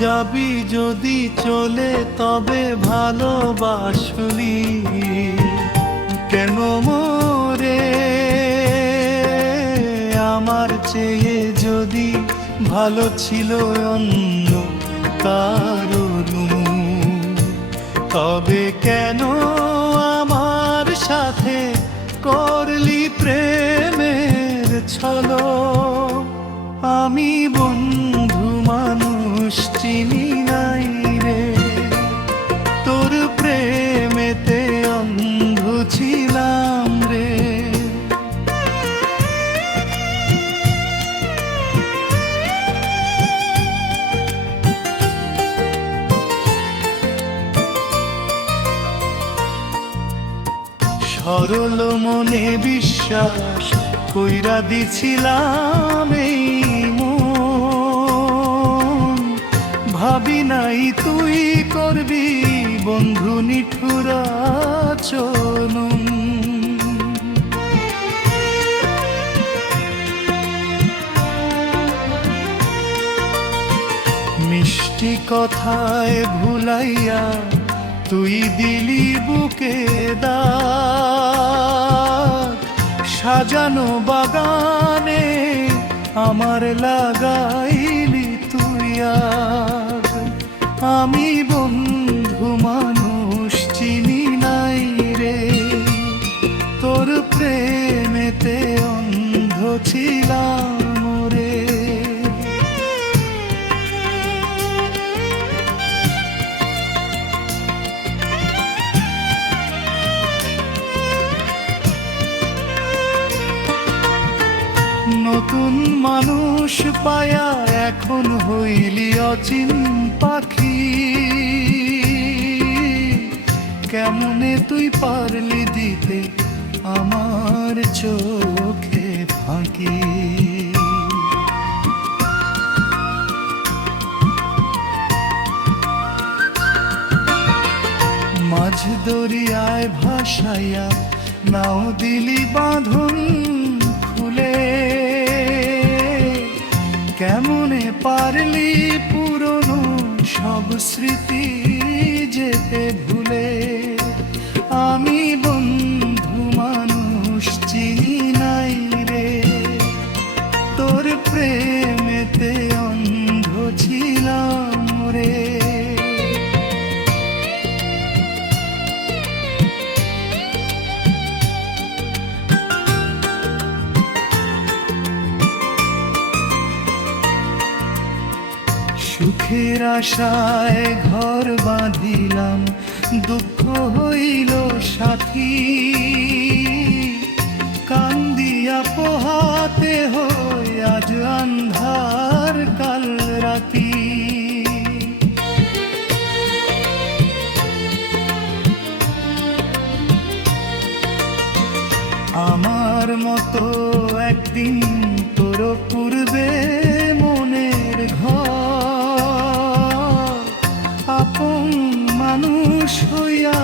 যাবি যদি চলে তবে ভালোবাসলি কেন মোরে? আমার চেয়ে যদি ভালো ছিল অন্য কারোর, তবে কেন আমার সাথে করলি প্রেমের ছলো? আমি বন্ধু মানুষ চিনি নাই রে, তোর প্রেমেতে অন্ধ ছিলাম রে। সরল মনে বিশ্বাস কইরা দিছিলাম এই মন, ভাবি নাই তুই করবি বন্ধু নিঠুর আচরণ। মিষ্টি কথায় ভুলাইয়া তুই দিলি বুকে দাগ, সাজানো বাগানে আমার লাগাইলি তুই আগ। আমি বন্ধু মানুষ চিনি নাই রে, তোর প্রেমেতে অন্ধ ছিলাম রে। নতুন মানুষ পায়া এখন হইলি অচিন পাখি, কেমনে তুই পারলি দিতে আমার চোখে ফাঁকি? মাঝ দরিয়ায় ভাসাইয়া নাও দিলি বাঁধন খুলে, কেমনে পারলি পুরনো সব স্মৃতি যেতে ভুলে? আমি বন্ধু মানুষ চিনি নাই রে, তোর প্রেমেতে অন্ধ ছিলাম রে। সুখের আশায় ঘর বাঁধিলাম, দুঃখ হইল সাথী, কান্দিয়া পোহাতে হয় আজ আন্ধার কাল রাতি। আমার মতো একদিন তোর পূর্বে মনের ঘর আপন মানুষ হইয়া